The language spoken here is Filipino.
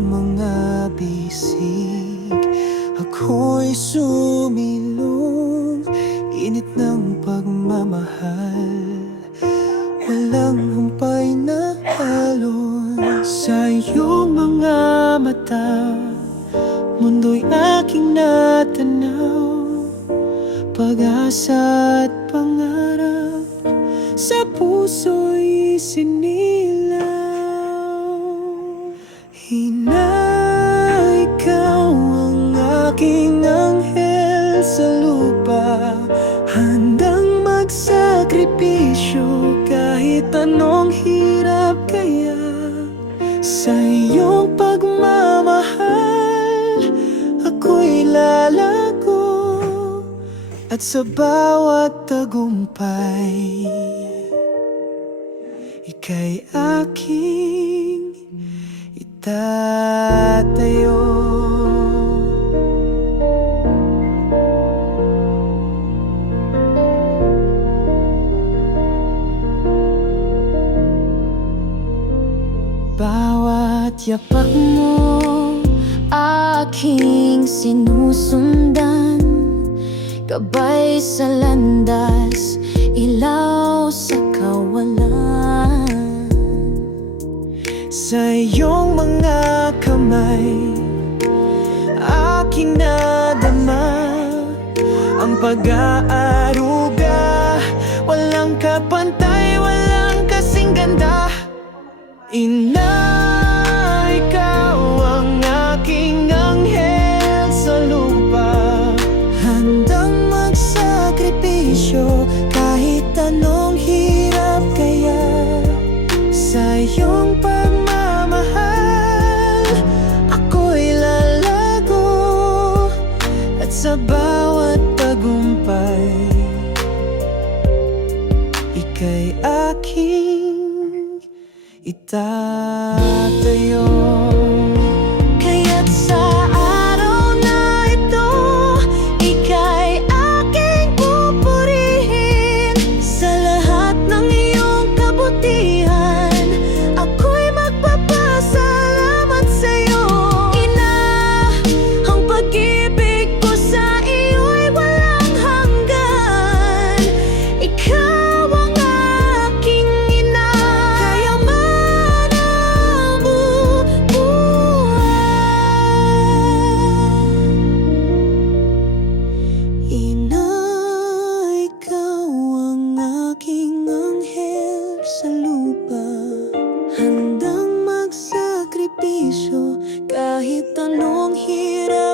mga bisig, ako'y sumilong. Init ng pagmamahal, walang humpay na alon. Sa iyong mga mata, mundo'y aking natanaw. Pag-asa at pangarap sa puso'y sinilaw. Ina, ikaw ang aking anghel sa lupa, handang magsakripisyo kahit anong hirap kaya. Sa iyong pagmamahal, ako'y lalago, at sa bawat tagumpay, ika'y aking itatayo. Bawat yapak mo aking sinusundan, gabay sa landas, ilaw sa kawalan. Sa iyong mga kamay, aking nadama ang pag-aaruga. Walang kapantay, walang kasing ganda. Ina, ikaw ang aking anghel sa lupa, handang magsakripisyo kahit anong hirap kaya. Sa iyong pagmamahal, ako'y lalago, at sa bawat tagumpay, ika'y aking itatayo. Kaya't sa araw na ito, ika'y aking pupurihin. Sa lahat ng iyong kabutihan, ako'y magpapasalamat sa'yo. Ina, ang pag-ibig ko sa iyo'y walang hanggan. Ikaw ang aking ina, kayaman ang bubuhay. Ina, ikaw ang aking anghel sa lupa, handang magsakripisyo kahit anong hirap